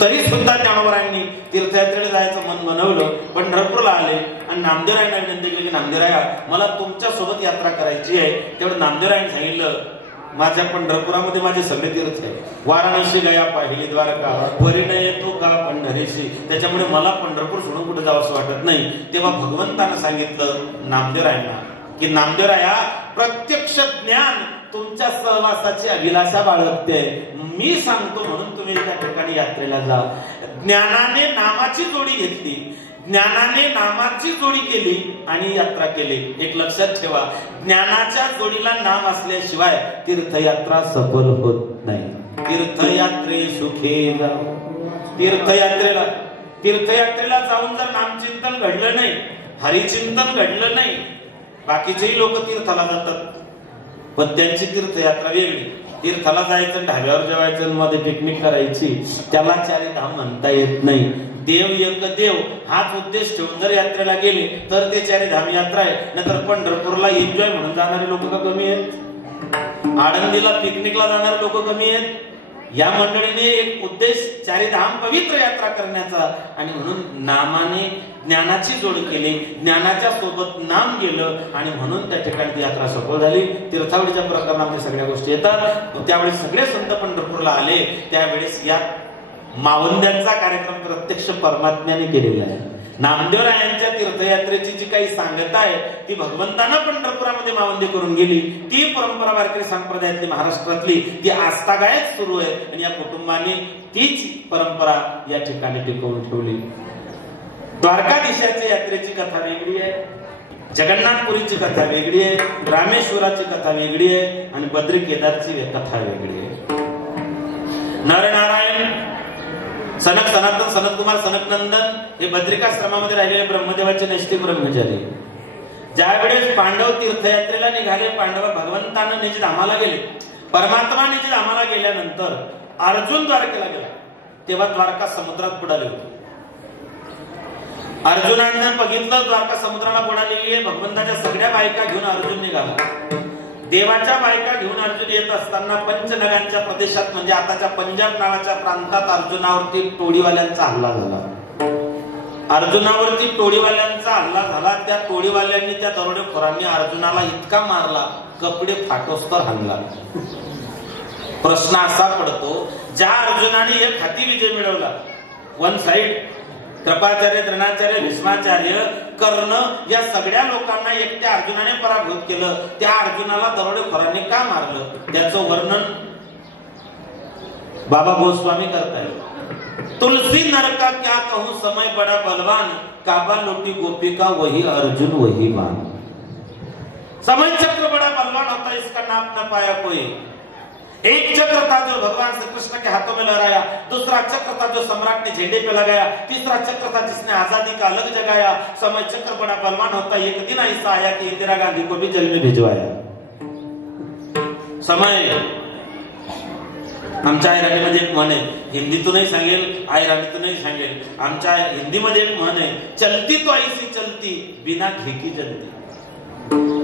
तरी सुद्धा ज्ञानोबरायांनी तीर्थयात्रेला जायचं मन बनवलं. पंढरपूरला आले आणि नामदेवरायांना विनंती केली की नामदेवराया मला तुमच्या सोबत यात्रा करायची आहे. तेवढं नामदेवरायांनी सांगितलं माझ्या पंढरपुरामध्ये माझे सगळे तीर्थ आहे. वाराणसी गया पाहिली द्वारका परिणय येतो का पंढरीशी. त्याच्यामुळे मला पंढरपूर सोडून कुठे जावं असं वाटत नाही. तेव्हा भगवंतानं सांगितलं नामदेवरायांना की नामदेवराया प्रत्यक्ष ज्ञान तुमच्या सहवासाची अभिलाषा बाळगते. मी सांगतो म्हणून तुम्ही त्या ठिकाणी यात्रेला जा. ज्ञानाने नामाची जोडी घेतली, ज्ञानाने नामाची जोडी केली आणि यात्रा केली. एक लक्षात ठेवा, ज्ञानाच्या जोडीला नाम असल्याशिवाय तीर्थयात्रा सफल होत नाही. तीर्थयात्रे सुखे जाऊ. तीर्थयात्रेला जाऊन जर नामचिंतन घडलं नाही, हरिचिंतन घडलं नाही, बाकीचेही लोक तीर्थाला जातात पण त्यांची तीर्थयात्रा वेगळी. तीर्थाला जायचं, ढाब्यावर जेवायचं, मध्ये पिकनिक करायची, त्याला चारिधाम म्हणता येत नाही. देव एक देव हाच उद्देश ठेवून जर यात्रेला गेले तर ते चारिधाम यात्रा आहे. नाहीतर पंढरपूरला एन्जॉय म्हणून जाणारे लोक का कमी आहेत? आळंदीला पिकनिकला जाणारे लोक कमी आहेत? या मंडळीने एक उद्देश चारिधाम पवित्र यात्रा करण्याचा आणि म्हणून नामाने ज्ञानाची जोड केली, ज्ञानाच्या सोबत नाम गेलं आणि म्हणून त्या ठिकाणी ती यात्रा सफल झाली. तीर्थावळीच्या प्रकरणामध्ये सगळ्या गोष्टी येतात. त्यावेळेस सगळे संत पंढरपूरला आले. त्यावेळेस या मावंद्यांचा कार्यक्रम प्रत्यक्ष परमात्म्याने केलेला आहे. नामदेवरायांच्या तीर्थयात्रेची जी काही सांगता आहे ती भगवंतांना पंढरपुरामध्ये मावंदी करून गेली. ती परंपरा वारकरी संप्रदायातली महाराष्ट्रातली ती आस्थागायत सुरू आहे आणि या कुटुंबाने तीच परंपरा या ठिकाणी टिकवून ठेवली. द्वारकाधीशाच्या यात्रेची कथा वेगळी आहे, जगन्नाथपुरीची कथा वेगळी आहे, रामेश्वराची कथा वेगळी आहे आणि बद्री केदारची कथा वेगळी आहे. नरनारायण सनक सनातन सनत कुमार सनक नंदन हे बद्रिकाश्रमामध्ये राहिलेले ब्रह्मदेवाचे नैष्ठिक ब्रह्मचारी. ज्या वेळेस पांडव तीर्थयात्रेला निघाले, पांडव भगवंतानं निज धामाला गेले. परमात्मा निज धामाला गेल्यानंतर अर्जुन द्वारकेला गेला तेव्हा द्वारका समुद्रात बुडाली होती. अर्जुनानं बघितलं द्वारका समुद्राला बुडालेली आहे. भगवंताच्या सगळ्या बायका घेऊन अर्जुन निघाला. देवाच्या बायका घेऊन अर्जुन येत असताना पंचनगांच्या प्रदेशात म्हणजे आताच्या पंजाब नावाच्या प्रांतात अर्जुनावरती टोळीवाल्यांचा हल्ला झाला. अर्जुनावरती टोळीवाल्यांचा हल्ला झाला. त्या टोळीवाल्यांनी, त्या दरोडेखोरांनी अर्जुनाला इतका मारला, कपडे फाटोस्तर हाणला. प्रश्न असा पडतो, ज्या अर्जुनाने एक हाती विजय मिळवला, वन साइड कृपाचार्य, द्रोणाचार्य, भीष्माचार्य, कर्ण या सगळ्या लोकांना एकट्या अर्जुनाने पराभूत केलं, त्या अर्जुनाला दरोडेखोरांनी का मारलं त्याचं वर्णन बाबा गोस्वामी करतायत. तुलसी नरका क्या कहूं समय बड़ा बलवान, काबा लोटी गोपिका वही अर्जुन वही बाण. समय चक्र बड़ा बलवान होता इसका नाप न पाया कोई. एक चक्र था जो भगवान श्री कृष्ण के हाथों में लहराया, दूसरा चक्र था जो सम्राट ने झंडे पे लगाया, तीसरा चक्र था जिसने आजादी का अलग जगाया. समय चक्र बड़ा बलवान होता, एक दिन ऐसा आया कि इंदिरा गांधी को भी जेल में भिजवाया. समय आमच्या आयराणीमध्ये एक म्हण आहे, हिंदीतूनही सांगेल आयराणीतूनही सांगेल. आमच्या हिंदीमध्ये एक म्हण आहे, चलती तो ऐसी चलती बिना घी की जलती.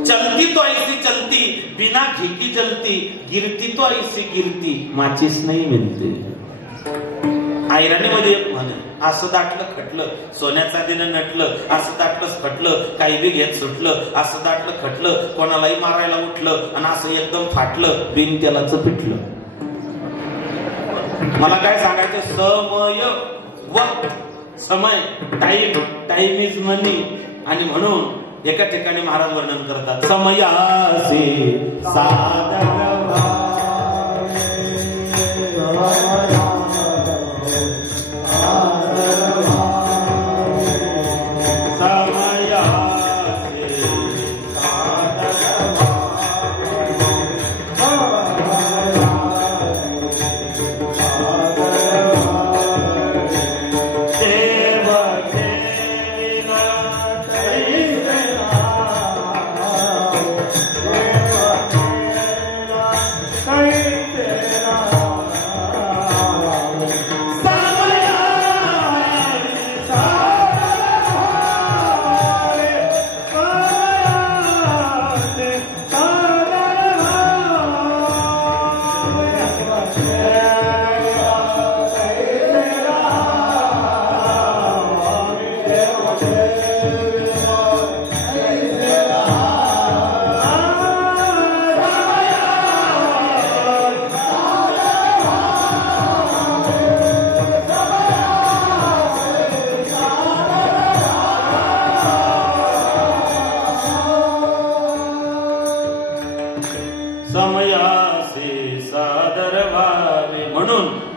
चलती तो ऐसी चलती बिना घी की जलती, गिरती तो ऐसी गिरती माचीस नाही मिळते. आयराणीमध्ये एक म्हण आहे, असं दाटलं खटलं सोन्या चांदीनं नटलं, असं दाटलं खटलं काही बी घेत सुटलं, असं दाटलं खटलं कोणालाही मारायला उठलं आणि असं एकदम फाटलं बिन तेलाचं पिटलं. मला काय सांगायचं, समय वक्त, समय टाइम, टाइम इज मनी. आणि म्हणून एका ठिकाणी महाराज वर्णन करतात, समयासी साधन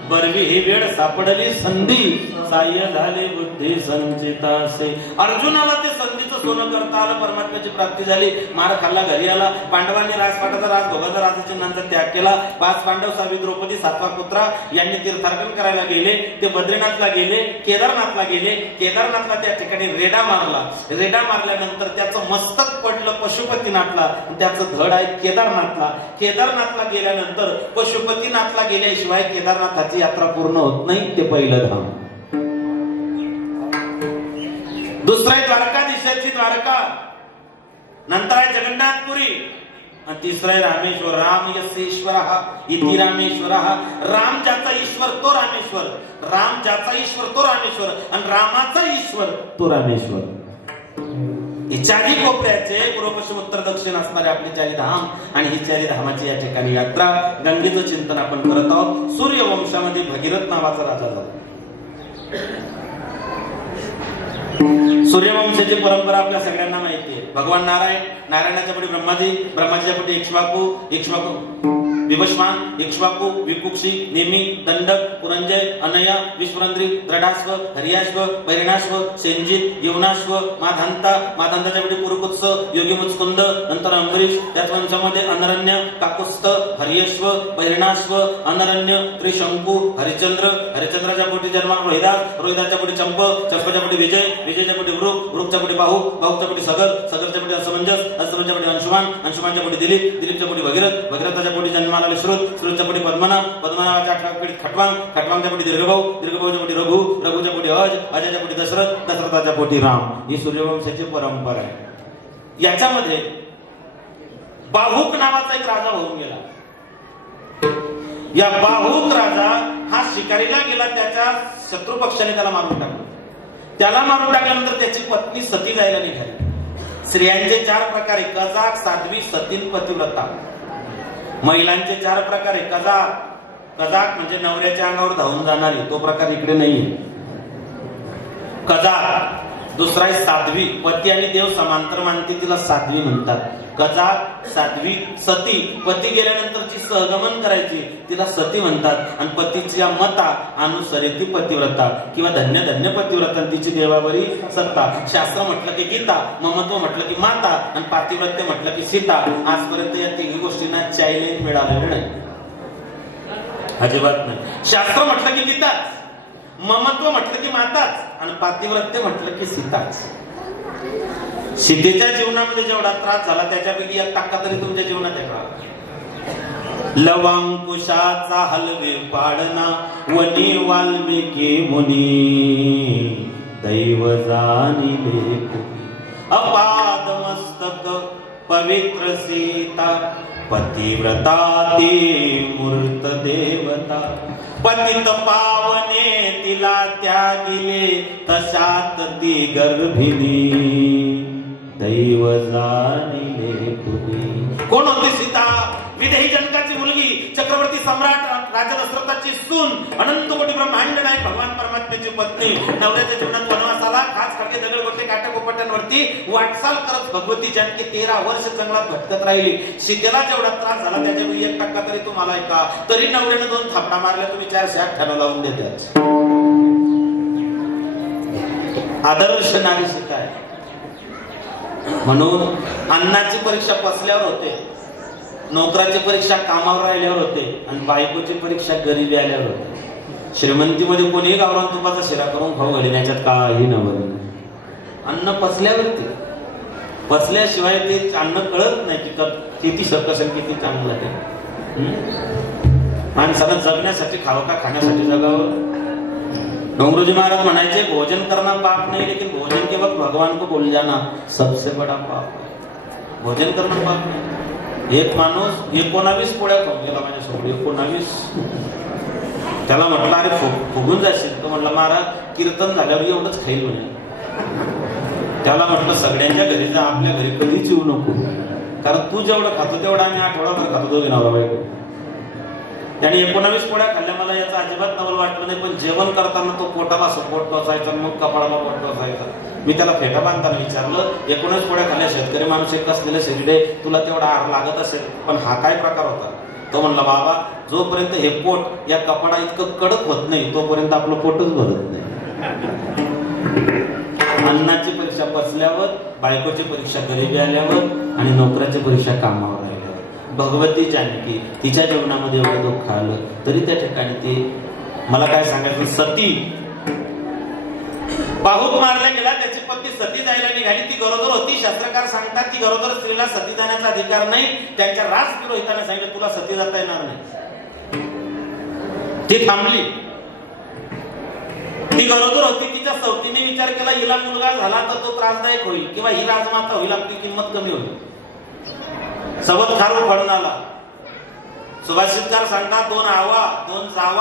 बरवी ही वेळ सापडली संधी, साह्य झाले बुद्धी संचितासे. अर्जुनाला ते संधीचं सोनं करता आलं, परमात्म्याची प्राप्ती झाली. मार खाल्ला, घरी आला. पांडवांनी राजपाटाचा राज, दोघांचा राजचिन्हांचा त्याग केला. 5 पांडव, 6 द्रौपदी, 7वा पुत्रा यांनी तीर्थाटन करायला गेले. ते बद्रीनाथला गेले, केदारनाथला गेले. केदारनाथला त्या ठिकाणी रेडा मारला. रेडा मारल्यानंतर त्याचं मस्तक पडलं पशुपतीनाथला, त्याचं धड आहे केदारनाथला. केदारनाथला गेल्यानंतर पशुपतीनाथला गेल्याशिवाय केदारनाथाची यात्रा पूर्ण होत नाही. ते पहिलं धाम. दुसरं आहे द्वारकाधीशाची द्वारका, नंतर आहे जगन्नाथपुरी, आणि तिसरा आहे रामेश्वर. राम यस्येश्वर इति रामेश्वर. राम ज्याचा ईश्वर तो रामेश्वर, राम ज्याचा ईश्वर तो रामेश्वर, आणि रामाचा ईश्वर तो रामेश्वर. हे चारी कोपऱ्याचे पूर्व पश्चिम उत्तर दक्षिण असणारे आपले 4 धाम, आणि ही 4 धामाची या ठिकाणी यात्रा, गंगेचं चिंतन आपण करत आहोत. सूर्यवंशामध्ये भगीरथ नावाचा राजा झाला. सूर्यवंशाची परंपरा आपल्या सगळ्यांना माहिती आहे. भगवान नारायण, नारायणाच्या पुढे ब्रह्माजी, ब्रह्माजीच्या पुढे इक्ष्वाकू, इक्ष्वाकू विवस्वान, इक्ष्वाकू, विकुक्षी, नेमी, दंडक, पुरंजय, अनया, विश्वरंद्री, द्रढाश्व, हरियाश्व, परिणाश्व, सेंजित, यवनाश्व, माधांता, माधांताच्या पुढे पुरुकुत्स, योगी मुचकुंद, नंतर अंबरीश. त्याच वंशामध्ये अनरण्य, काकुस्थ, हरियश्व, परिणाश्व, अनरण्य, त्रिशंकू, हरिचंद्र, हरिचंद्राच्या पुढे जन्माला रोहिदास, रोहिदासच्या पुढे चंप, चंपच्या पुढे विजय, विजयच्या पुढे वृक, वृकच्या पुढे बाहू, बाहूच्या पुढे सगर, सगरच्या पुढे असमंजस, असमंजसच्या पुढे अंशुमान, अंशुमानच्या पुढे दिलीप, दिलीपच्या पुढे भगीरथ, भगीरथाच्या पुढे जन्माला श्रुत, श्रुतच्या पुढे पद्मनाभ, पद्मनाभाच्या पुढे खटवांग, खटवांगच्या पुढे दीर्घभाऊ, दीर्घभाऊच्या पुढे रघु, रघुच्या पुढे अज, अजच्या पुढे दशरथ, दशरथाच्या पुढे राम. ही सूर्यवंशाची परंपरा आहे. याच्यामध्ये बाहुक नावाचा एक राजा होऊन गेला. या बाहुक राजा हा शिकारीला गेला, त्याच्या शत्रू पक्षाने त्याला मारून टाकलं. त्याला मारून टाकल्यानंतर त्याची पत्नी सती जायला निघाली. स्त्रियांचे 4 प्रकार आहे, कजाक, साध्वी, सतीन, पतिव्रता. महिलांचे 4 प्रकार आहे, कजाक, कजाक म्हणजे नवऱ्याच्या अंगावर धावून जाणारी, तो प्रकार इकडे नाहीये. कजाक. दुसरा आहे साध्वी, पती आणि देव समांतर मानते, तिला साध्वी म्हणतात. कजाक, साध्वी. सती, पती गेल्यानंतरची सहगमन करायची, तिला सती म्हणतात. आणि पतीच्या मता अनुसरे ती पतिव्रता किंवा धन्य धन्य पतिव्रता, तिची देवावरी सत्ता. शास्त्र म्हटलं की गीता, ममत्व म्हटलं की माता, आणि पातिव्रत्य म्हटलं की सीता. आजपर्यंत या 3 गोष्टींना चायलेंज मिळालेलं नाही, अजिबात नाही. शास्त्र म्हटलं की गीताच, ममत्व म्हटलं की माताच, आणि पातिव्रत्य म्हटलं की सीताच. सीतेच्या जीवनामध्ये जेवढा त्रास झाला त्याच्यापैकी 1% तरी तुमच्या जीवनात आहे. लवांकुशाचा हलवे पाडना, वनी वाल्मिकी मुनी, दैव जाणिले अपाद मस्तक पवित्र सीता, पतिव्रता ती मूर्त देवता. पतित पावने तिला त्यागिले, तशात ती गर्भिणी, दैव जाणिले तुम्ही. कोण होती सीता? विदेही जनकाची मुलगी, चक्रवर्ती सम्राट राजा दशरथाची सून, अनंत कोटी ब्रह्मांड नायक भगवान परमात्म्याची पत्नी. नवऱ्याच्या जीवनात वनवासाला खास खडके दगड गोटे काट्याकोपट्यांवरती वाटचाल करत भगवती जानकी 13 वर्ष जंगलात भटकत राहिली. सीतेला जेवढा त्रास झाला त्याच्यापैकी 1% तरी तुम्हाला आहे का? तरी नवऱ्यानं 2 थापडा मारल्या, तुम्ही 498 लावून देतात. आदर्श नारी सीता आहे. म्हणून अन्नाची परीक्षा पसल्यावर होते, नोकराची परीक्षा कामावर राहिल्यावर होते, आणि बायकोची परीक्षा गरिबी आल्यावर होते. श्रीमंतीमध्ये कोणीही गावरान तुपाचा शिरा करून खाऊ घालीन, याच्यात काही नवल. अन्न पचल्यावरती, पचल्याशिवाय ते अन्न कळत नाही की किती सकसन किती चांगलं आहे. माणसाला जगण्यासाठी खावं का खाण्यासाठी जगावं? डोंगरूजी महाराज म्हणायचे, भोजन करना पाप नहीं, लेकिन भोजन के वक्त भगवान को भूल जाना सबसे बड़ा पाप. भोजन करणं पाप नाही. एक माणूस 19 पोळ्या खाऊन गेला माझ्यासमोर, 19. त्याला म्हटलं, अरे फुगून जाशील. तो म्हटलं, महाराज कीर्तन झाल्यावर एवढंच खाईल म्हणे. त्याला म्हटलं, सगळ्यांच्या घरी जा, आपल्या घरी कधीच येऊ नको, कारण तू जेवढं खातो तेवढं आम्ही आठवडाभर खातो दोघे नवरा बायको. त्याने 19 पोळ्या खाल्ल्या. मला याचा अजिबात नवल वाटलं नाही, पण जेवण करताना तो पोटाला असं पोट टोचायचा, मग कपाळाला पोट टोचायचा. मी त्याला फेटा बांधताना विचारलं, 19 पोळ्या खाल्ल्या, शेतकरी माणूस एक असलेलं शरीर आहे, तुला तेवढा आहार लागत असेल, पण हा काय प्रकार होता? तो म्हणला बाबा जोपर्यंत हे पोट या कपडा इतकं कडक होत नाही तोपर्यंत आपलं पोटच भरत नाही. अन्नाची परीक्षा पचल्यावर, बायकोची परीक्षा गरिबी आल्यावर आणि नोकराची परीक्षा कामावर आल्यावर. भगवती जानकी तिच्या जीवनामध्ये एवढं दुःख आलं तरी त्या ठिकाणी ती, मला काय सांगायचं, सती बाहुक मारला गेला, त्याची पत्नी सती जायला निघाली, ती गरोदर होती. शास्त्रकार सांगतात की गरोदर स्त्रीला सती जाण्याचा अधिकार नाही. त्यांच्या राजपुरोहिताने सांगितलं तुला सती जाता येणार नाही. ती थांबली. ती गरोदर होती, तिच्या सवतीने विचार केला हिला मुलगा झाला तर तो त्रासदायक होईल किंवा ही राजमाता होईल, आपली किंमत कमी होईल. सवत खारू फळून आला. सुभाषितकार सांगतात 2 आवा 2 जावा